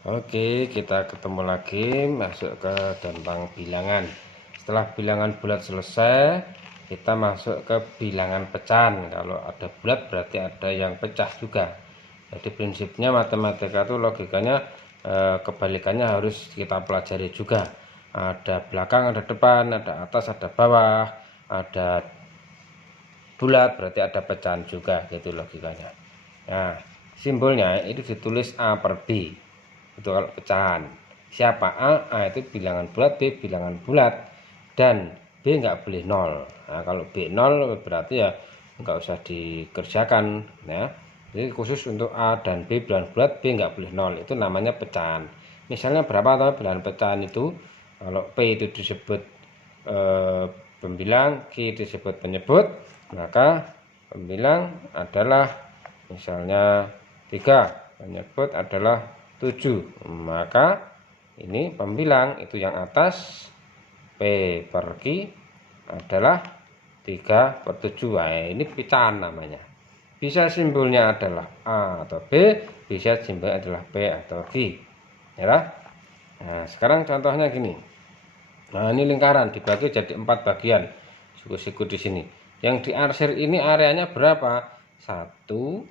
Oke, kita ketemu lagi masuk ke tentang bilangan. Setelah bilangan bulat selesai, kita masuk ke bilangan pecahan. Kalau ada bulat berarti ada yang pecah juga. Jadi prinsipnya matematika itu logikanya kebalikannya harus kita pelajari juga. Ada belakang, ada depan, ada atas, ada bawah, ada bulat berarti ada pecahan juga, gitu logikanya. Nah, simbolnya itu ditulis A per B. Itu kalau pecahan. Siapa A itu bilangan bulat, B bilangan bulat, dan B nggak boleh 0. Nah, kalau B 0 berarti ya nggak usah dikerjakan ya. Jadi khusus untuk A dan B bilangan bulat, B nggak boleh 0. Itu namanya pecahan. Misalnya berapa tahu bilangan pecahan itu? Kalau P itu disebut pembilang, Q disebut penyebut, maka pembilang adalah misalnya 3, penyebut adalah 7, maka ini pembilang itu yang atas P per Q adalah 3/7. Nah, ini pecahan namanya. Bisa simbolnya adalah A atau B, bisa simbolnya adalah P atau Q ya. Nah, sekarang contohnya gini. Nah, ini lingkaran dibagi jadi 4 bagian. Siku-siku di sini. Yang diarsir ini areanya berapa? 1,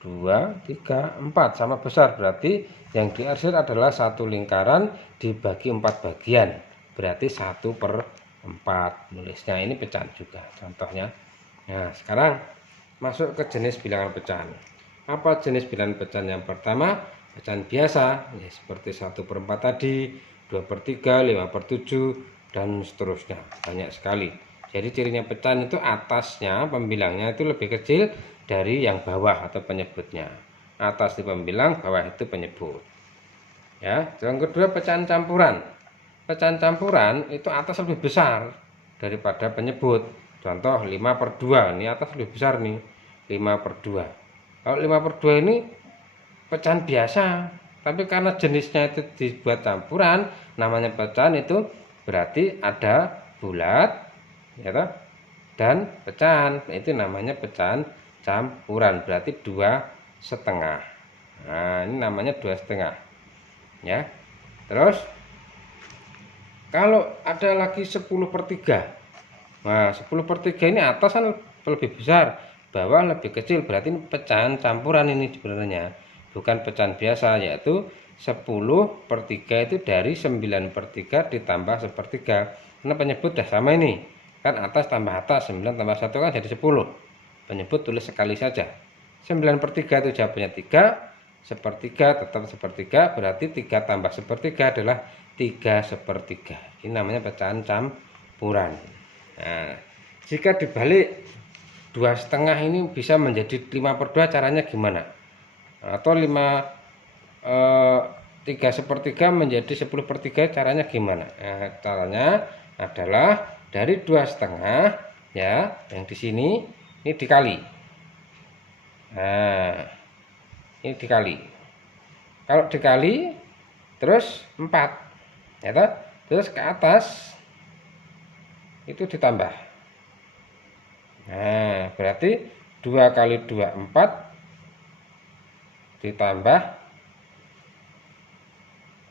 2, 3, 4 sama besar. Berarti yang diarsir adalah satu lingkaran dibagi 4 bagian. Berarti 1/4. Nulisnya ini pecahan juga contohnya. Nah, sekarang masuk ke jenis bilangan pecahan. Apa jenis bilangan pecahan? Yang pertama, pecahan biasa, ya, seperti 1/4 tadi, 2/3, 5/7, dan seterusnya. Banyak sekali. Jadi cirinya pecahan itu atasnya pembilangnya itu lebih kecil dari yang bawah atau penyebutnya. Atas itu pembilang, bawah itu penyebut. Ya, yang kedua pecahan campuran. Pecahan campuran itu atas lebih besar daripada penyebut. Contoh 5/2, ini atas lebih besar nih, 5/2. Kalau 5/2 ini pecahan biasa, tapi karena jenisnya itu dibuat campuran, namanya pecahan itu berarti ada bulat ya toh, dan pecahan, itu namanya pecahan campuran, berarti 2,5. Nah, ini namanya 2,5 ya. Terus kalau ada lagi 10/3. Nah, 10/3 ini atas kan lebih besar, bawah lebih kecil, berarti ini pecahan campuran ini sebenarnya, bukan pecahan biasa, yaitu 10/3 itu dari 9/3 ditambah 1/3. Karena penyebut dah sama ini. Kan atas tambah atas, 9 tambah 1 kan jadi 10. Penyebut tulis sekali saja. 9/3 itu jawabannya 3, 1/3 tetap 1/3, berarti 3 tambah 1/3 adalah 3/3. Ini namanya pecahan campuran. Nah, jika dibalik 2,5 ini bisa menjadi 5/2, caranya gimana? Atau 3/3 menjadi 10/3, caranya gimana? Nah, caranya adalah dari 2,5 ya, yang di sini ini dikali. Nah, ini dikali. Kalau dikali terus 4 ya toh? Terus ke atas itu ditambah. Nah, berarti 2 kali 2 4 ditambah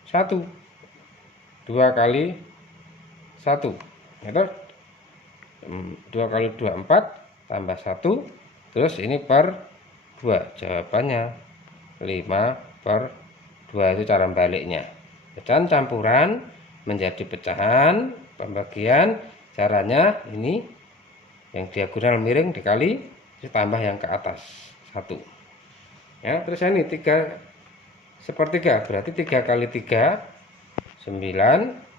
1. 2 kali 1 itu 2 kali 2 4 tambah 1, terus ini per 2, jawabannya 5/2. Itu cara baliknya. Pecahan campuran menjadi pecahan pembagian, caranya ini yang diagonal miring dikali ditambah yang ke atas 1 ya. Terus ini 3/3, berarti 3 kali 3 9,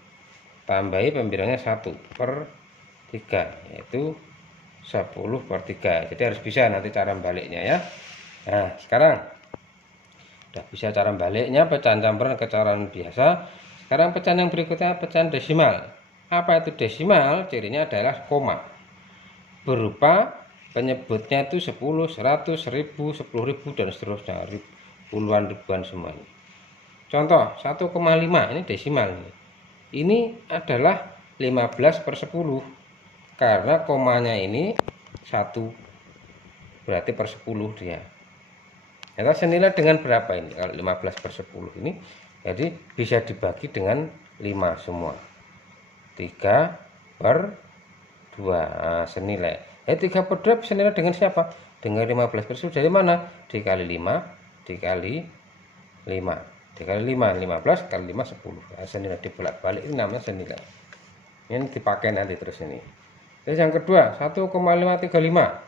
tambahi pembilangnya 1/3, yaitu 10/3. Jadi harus bisa nanti cara baliknya ya. Nah, sekarang udah bisa cara baliknya pecahan campuran ke cara biasa. Sekarang pecahan yang berikutnya pecahan desimal. Apa itu desimal? Cirinya adalah koma, berupa penyebutnya itu 10, 100, 1000, 10.000 dan seterusnya, puluhan ribuan semuanya. Contoh 1,5 ini desimal. Ini adalah 15/10 karena komanya ini 1, berarti per 10 dia. Kita senilai dengan berapa ini? Kalau 15/10 ini Jadi bisa dibagi dengan 5 semua. 3/2. Nah, senilai. 3/2 senilai dengan siapa? Dengan 15%. Dari mana? Dikali 5, dikali 5. Dikali 5, 15, kali 5, 10. Nah, senilai dibolak-balik, ini namanya senilai. Ini dipakai nanti terus ini. Terus yang kedua, 1,535.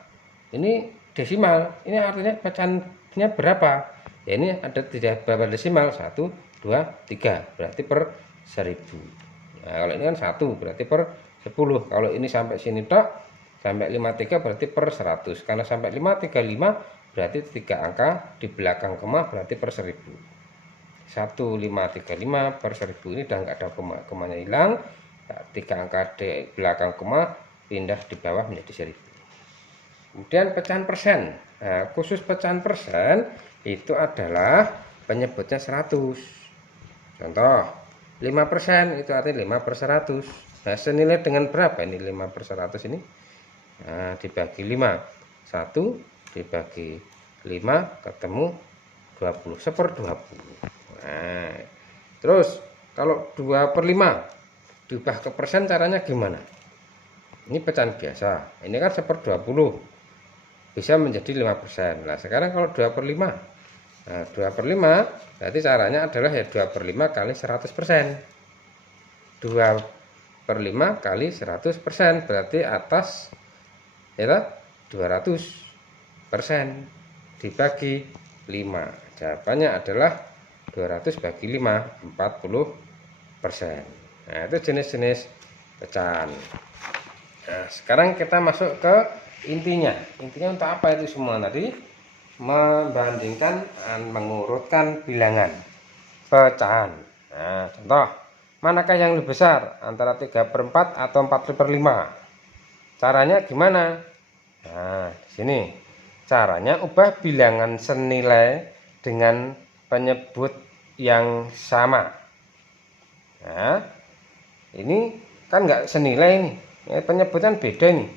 Ini desimal. Ini artinya pecahannya berapa? Ya ini ada tidak berapa desimal? 1, 2, 3. Berarti per 1000. Nah, kalau ini kan 1 berarti per 10. Kalau ini sampai sini tok, sampai 53 berarti per 100. Karena sampai 535 berarti 3 angka di belakang koma berarti per 1000. 1535 per 1000 ini udah nggak ada koma, komanya hilang. Nah, 3 angka di belakang koma pindah di bawah menjadi 1000. Kemudian pecahan persen. Nah, khusus pecahan persen itu adalah penyebutnya 100. Contoh 5% itu artinya 5/100. Nah, senilai dengan berapa ini 5/100 ini? Nah, dibagi 5. 1 dibagi 5 ketemu 20. 1/20. Nah, terus kalau 2/5 diubah ke persen caranya gimana? Ini pecahan biasa. Ini kan 1/20. Bisa menjadi 5%. Nah, sekarang kalau 2/5. Nah, 2/5 berarti caranya adalah ya 2/5 kali 100%. 2/5 kali 100% berarti atas ya 200% dibagi 5. Jawabannya adalah 200 bagi 5, 40%. Nah, itu jenis-jenis pecahan. Nah, sekarang kita masuk ke intinya. Intinya untuk apa itu semua tadi? Membandingkan, mengurutkan bilangan pecahan. Nah, contoh, manakah yang lebih besar antara 3/4 atau 4/5? Caranya gimana? Nah, di sini caranya ubah bilangan senilai dengan penyebut yang sama. Nah, ini kan nggak senilai ini, penyebutnya beda nih.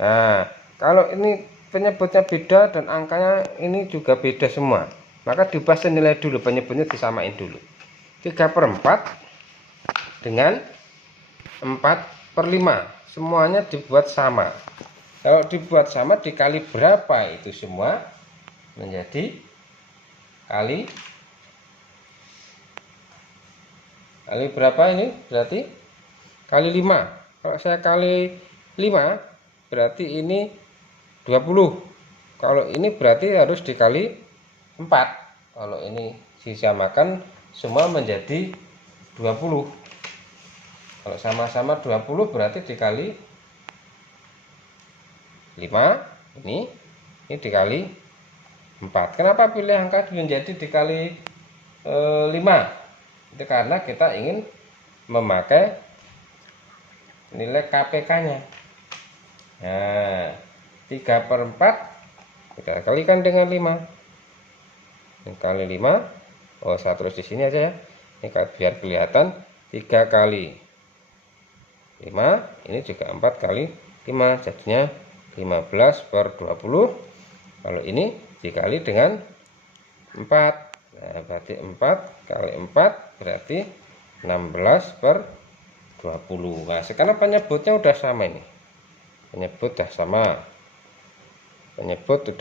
Nah, kalau ini penyebutnya beda dan angkanya ini juga beda semua, maka diubah senilai dulu, penyebutnya disamain dulu. 3/4 dengan 4/5 semuanya dibuat sama. Kalau dibuat sama dikali berapa itu semua menjadi kali berapa ini berarti kali 5. Kalau saya kali 5 berarti ini 20. Kalau ini berarti harus dikali 4. Kalau ini disamakan semua menjadi 20. Kalau sama-sama 20 berarti dikali 5. Ini dikali 4. Kenapa pilih angka menjadi dikali 5? Itu karena kita ingin memakai nilai KPK-nya. Nah, 3/4 kita kalikan dengan 5. Ini kali 5. Oh, saya terus di sini aja ya. Ini biar kelihatan 3 kali 5. Ini juga 4 kali 5. Jadinya 15/20. Kalau ini dikali dengan 4. Nah, berarti 4 kali 4 berarti 16/20. Nah, sekarang penyebutnya udah sama ini. Penyebut udah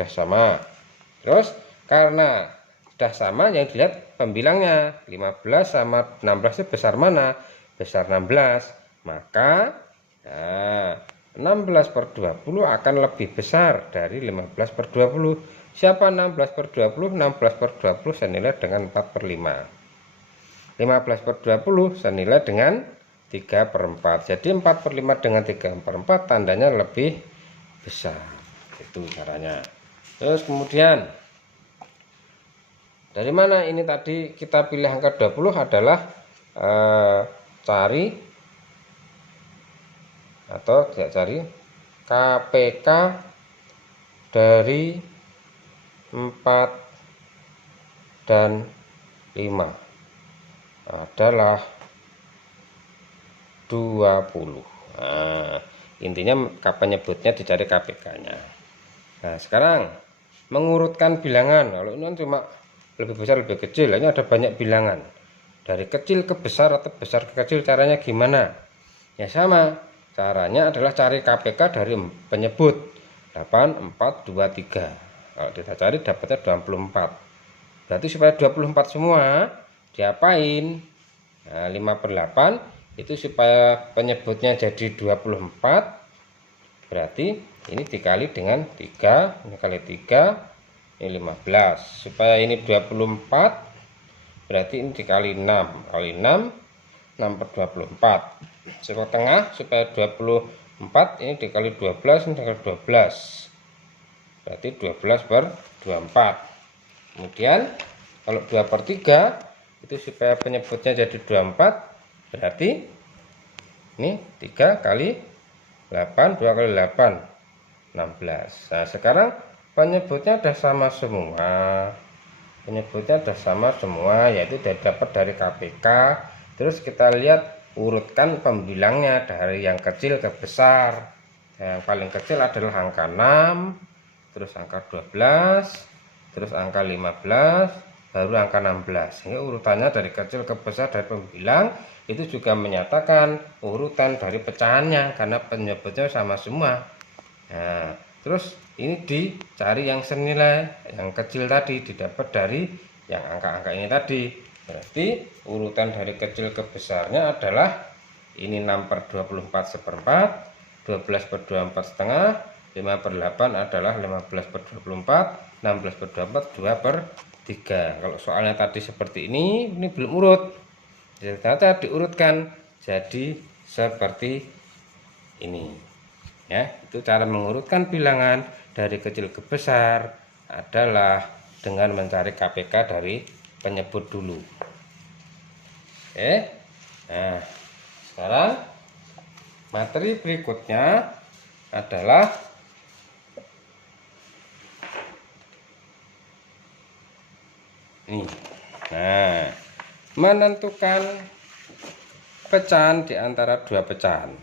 sama. Terus karena sudah sama, yang dilihat pembilangnya 15 sama 16 itu besar mana? Besar 16. Maka 16/20 akan lebih besar dari 15/20. Siapa 16/20? 16/20 senilai dengan 4/5. 15/20 senilai dengan 3/4. Jadi 4/5 dengan 3/4 tandanya lebih besar. Itu caranya. Terus kemudian dari mana ini tadi kita pilih angka 20 adalah cari atau tidak cari KPK dari 4 dan 5 adalah 20. Nah, intinya penyebutnya dicari KPK-nya. Nah, sekarang mengurutkan bilangan. Kalau ini kan cuma lebih besar lebih kecil, ini ada banyak bilangan. dari kecil ke besar atau besar ke kecil, caranya gimana? Ya sama, caranya adalah cari KPK dari penyebut 8, 4, 2, 3. Kalau kita cari dapatnya 24. Berarti supaya 24 semua diapain? Nah, 5/8 itu supaya penyebutnya jadi 24. Berarti ini dikali dengan 3, ini kali 3, ini 15. Supaya ini 24, berarti ini dikali 6, kali 6, 6/24. Sifat tengah supaya 24, ini dikali 12, ini dikali 12. Berarti 12/24. Kemudian kalau 2/3 itu supaya penyebutnya jadi 24, berarti ini 3 kali 8, 2 kali 8, 16. Nah, sekarang penyebutnya sudah sama semua. Penyebutnya sudah sama semua, yaitu dapat dari KPK. Terus kita lihat urutkan pembilangnya dari yang kecil ke besar. Yang paling kecil adalah angka 6, terus angka 12, terus angka 15, baru angka 16. Ini urutannya dari kecil ke besar dari pembilang. Itu juga menyatakan urutan dari pecahannya karena penyebutnya sama semua. Nah, terus ini dicari yang senilai, yang kecil tadi didapat dari yang angka-angka ini tadi. Berarti urutan dari kecil ke besarnya adalah ini 6/24 seperempat, 12/24 setengah, 5/8 adalah 15/24, 16/24 2/3. Kalau soalnya tadi seperti ini belum urut. Ternyata diurutkan jadi seperti ini. Ya, itu cara mengurutkan bilangan dari kecil ke besar adalah dengan mencari KPK dari penyebut dulu. Oke. Nah, sekarang materi berikutnya adalah ini. Nah, menentukan pecahan di antara dua pecahan.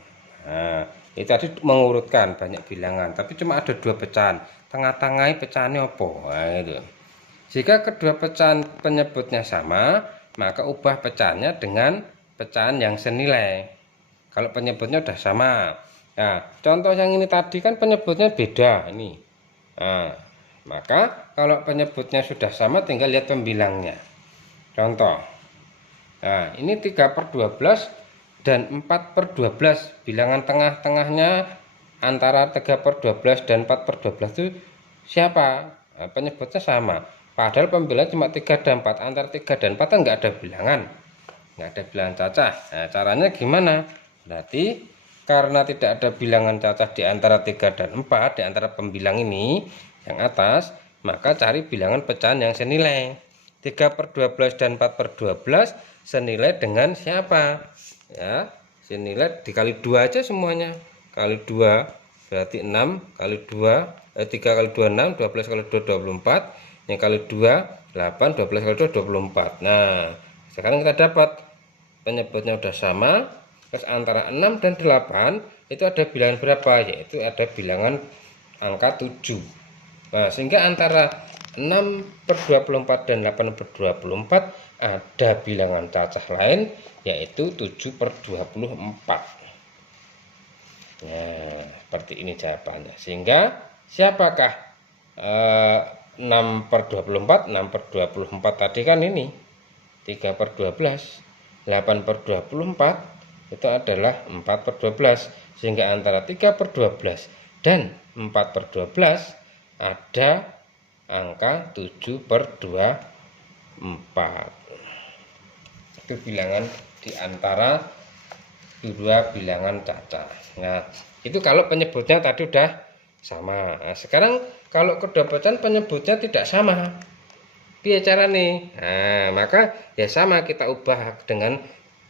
Nah, itu tadi mengurutkan banyak bilangan, tapi cuma ada dua pecahan. Tengah-tengah pecahannya apa? Nah, itu. Jika kedua pecahan penyebutnya sama, maka ubah pecahannya dengan pecahan yang senilai. Kalau penyebutnya sudah sama. Nah, contoh yang ini tadi kan penyebutnya beda ini. Nah, maka kalau penyebutnya sudah sama, tinggal lihat pembilangnya. Contoh. Nah, ini 3/12 dan 4/12. Bilangan tengah-tengahnya antara 3/12 dan 4/12 itu siapa? Nah, penyebutnya sama. Padahal pembilangan cuma 3 dan 4. Antara 3 dan 4 kan nggak ada bilangan. Nggak ada bilangan cacah. Nah, caranya gimana? Berarti karena tidak ada bilangan cacah di antara 3 dan 4, di antara pembilang ini yang atas, maka cari bilangan pecahan yang senilai. 3/12 dan 4/12 senilai dengan siapa? Ya, senilai dikali 2 aja semuanya. Kali 2 berarti 6 kali 2 3 kali 2 6, 12 kali 2 24, yang kali 2 8, 12 kali 2 24. Nah, sekarang kita dapat penyebutnya udah sama. Terus antara 6 dan 8 itu ada bilangan berapa? Yaitu ada bilangan angka 7. Nah, sehingga antara 6/24 dan 8/24 ada bilangan cacah lain, yaitu 7/24. Nah, seperti ini jawabannya. Sehingga siapakah 6/24? 6/24 tadi kan ini 3/12. 8/24 itu adalah 4/12. Sehingga antara 3/12 dan 4/12 ada angka 7/24. Itu bilangan di antara dua bilangan cacah. Nah, itu kalau penyebutnya tadi udah sama. Nah, sekarang kalau kedua pecahan penyebutnya tidak sama, piye carane? Nah, maka ya sama, kita ubah dengan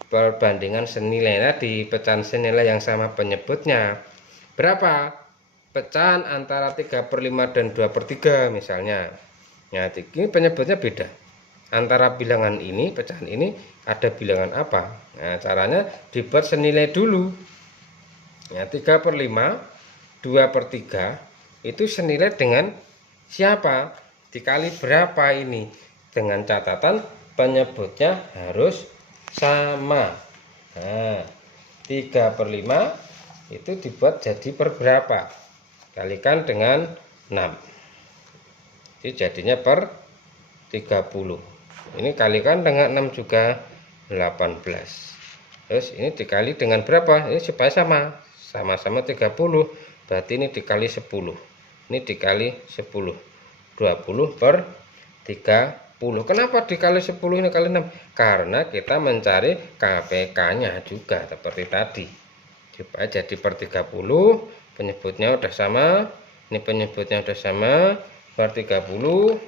perbandingan senilai tadi. Pecahan senilai yang sama penyebutnya berapa? Pecahan antara 3/5 dan 2/3 misalnya. Nah, ini penyebutnya beda. Antara bilangan ini, pecahan ini ada bilangan apa? Nah, caranya dibuat senilai dulu. Nah, 3/5, 2/3 itu senilai dengan siapa? Dikali berapa ini? Dengan catatan penyebutnya harus sama. Nah, 3/5 itu dibuat jadi per berapa? Kalikan dengan 6. Jadi jadinya per 30. Ini kalikan dengan 6 juga 18. Terus ini dikali dengan berapa? Ini supaya sama-sama 30. Berarti ini dikali 10. Ini dikali 10. 20 per 30. Kenapa dikali 10 ini kali 6? Karena kita mencari KPK-nya juga seperti tadi. Supaya jadi per 30, penyebutnya udah sama, ini penyebutnya udah sama, per 30.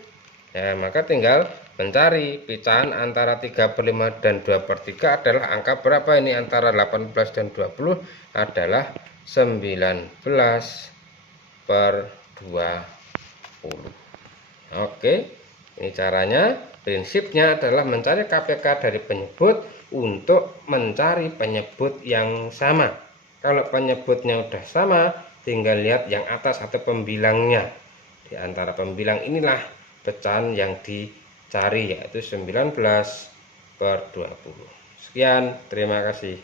Ya, maka tinggal mencari pecahan antara 3/5 dan 2/3 adalah angka berapa ini? Antara 18 dan 20 adalah 19/20. Oke, ini caranya. Prinsipnya adalah mencari KPK dari penyebut untuk mencari penyebut yang sama. Kalau penyebutnya udah sama, tinggal lihat yang atas atau pembilangnya. Di antara pembilang inilah pecahan yang dicari, yaitu 19/20. Sekian, terima kasih.